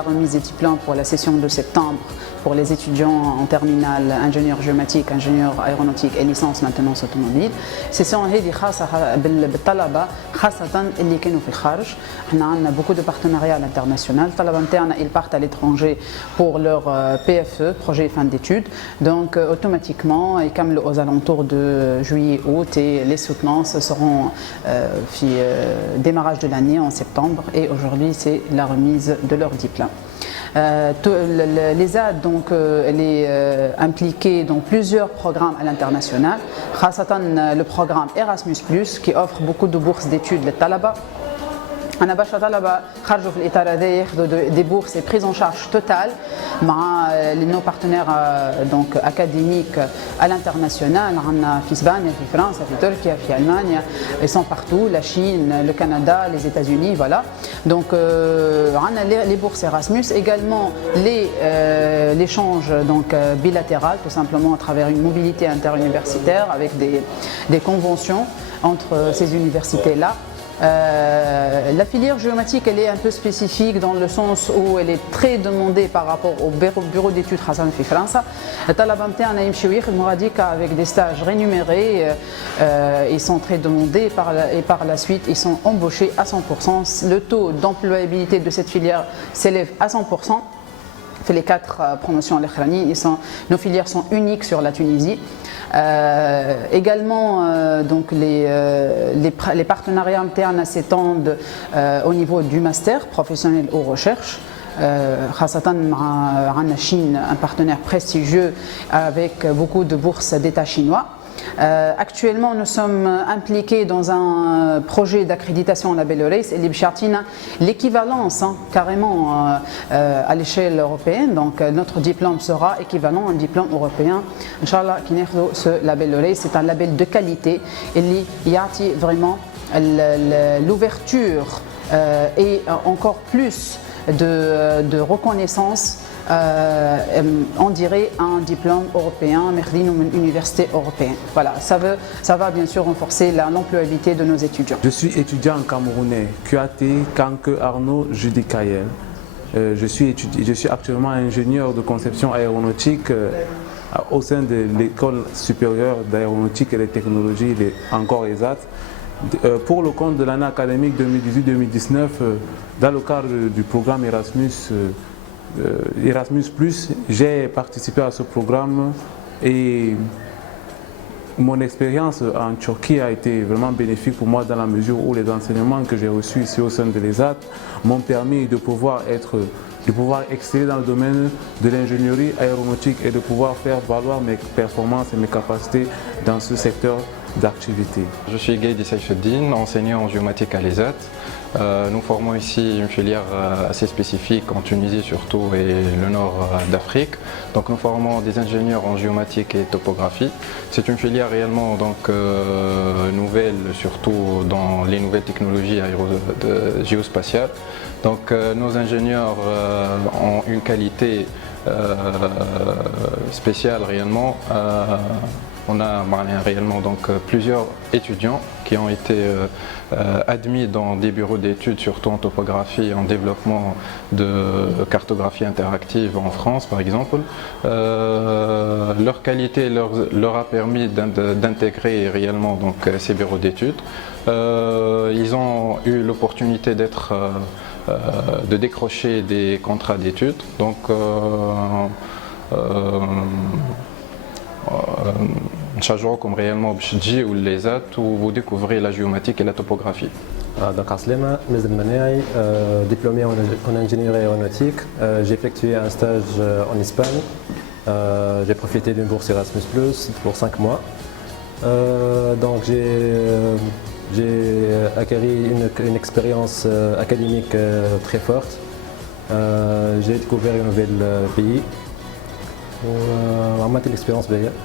la remise des diplômes pour la session de septembre pour les étudiants en terminale, ingénieur géomatique, ingénieur aéronautique et licence maintenance automobile. Session هذه خاصة بالطلبة خاصة اللي كانوا في الخارج. احنا عندنا beaucoup de partenariats à l'international. الطلبة نتاعنا ils partent à l'étranger pour leur PFE, projet fin d'études. Donc automatiquement ils كملوا aux alentours de juillet août et les soutenances seront démarrage de l'année en septembre et aujourd'hui c'est la remise de leur diplôme. L'ESAD donc elle est impliquée dans plusieurs programmes à l'international, le programme Erasmus+, qui offre beaucoup de bourses d'études les talaba. أنا باش طلبة خرجوا في الإطار هذا ياخذوا دي بورس بريز en charge totale مع nos partenaires donc académiques à l'international. عندنا في إسبانيا في فرنسا في تركيا في ألمانيا ils sont partout, la Chine, le Canada, les États-Unis, voilà. Donc عندنا les bourses Erasmus, également l'échange donc bilatéral tout simplement à travers une mobilité interuniversitaire avec des conventions entre ces universités-là. La filière géomatique elle est un peu spécifique dans le sens où elle est très demandée par rapport au bureau d'études Hassan في فرنسا. الطلبة نتاعنا يمشيو يخدموا هذيك avec des stages rémunérés, ils sont très demandés et par la suite ils sont embauchés à 100%. Le taux d'employabilité de cette filière s'élève à 100%. Fait les 4 promotions à l'Ekhrani, nos filières sont uniques sur la Tunisie. Également, donc les partenariats internes s'étendent au niveau du master professionnel ou recherche. خاصة مع Chine, un partenaire prestigieux avec beaucoup de bourses d'État chinois. Actuellement, nous sommes impliqués dans un projet d'accréditation label Eurace et l'équivalence carrément à l'échelle européenne. Donc notre diplôme sera équivalent à un diplôme européen. Inch'Allah, ce label Eurace, c'est un label de qualité et il y a vraiment l'ouverture et encore plus de reconnaissance. On dirait un diplôme européen, Merdine ou une université européenne. Voilà, ça va bien sûr renforcer l'employabilité de nos étudiants. Je suis étudiant camerounais, QAT, Kanke Arnaud Judikaël. Je suis actuellement ingénieur de conception aéronautique au sein de l'école supérieure d'aéronautique et des technologies, encore ESAT. Pour le compte de l'année académique 2018-2019, dans le cadre du programme Erasmus+, j'ai participé à ce programme et mon expérience en Turquie a été vraiment bénéfique pour moi dans la mesure où les enseignements que j'ai reçus ici au sein de l'ESAT m'ont permis de pouvoir exceller dans le domaine de l'ingénierie aéronautique et de pouvoir faire valoir mes performances et mes capacités dans ce secteur d'activité. Je suis Gaïdi Saïfeddin, enseignant en géomatique à l'ESAT. Nous formons ici une filière assez spécifique en Tunisie surtout et le nord d'Afrique. Donc nous formons des ingénieurs en géomatique et topographie. C'est une filière réellement donc, nouvelle, surtout dans les nouvelles technologies géospatiales. Donc nos ingénieurs ont une qualité spéciale réellement. On a réellement donc plusieurs étudiants qui ont été admis dans des bureaux d'études, surtout en topographie et en développement de cartographie interactive en France par exemple. Leur qualité leur a permis d'intégrer réellement donc, ces bureaux d'études. Ils ont eu l'opportunité de décrocher des contrats d'études. Donc, نشجعكم réellement باش تجيو لليزات وتديكوفري la géomatique et la topographie. Donc Aslema, Mezem Maniaï, diplômé en ingénierie aéronautique, j'ai effectué un stage en Espagne. J'ai profité d'une bourse Erasmus+ pour 5 mois. Donc j'ai acquis une expérience académique très forte. J'ai découvert un nouvel pays. On a remonté l'expérience d'ailleurs.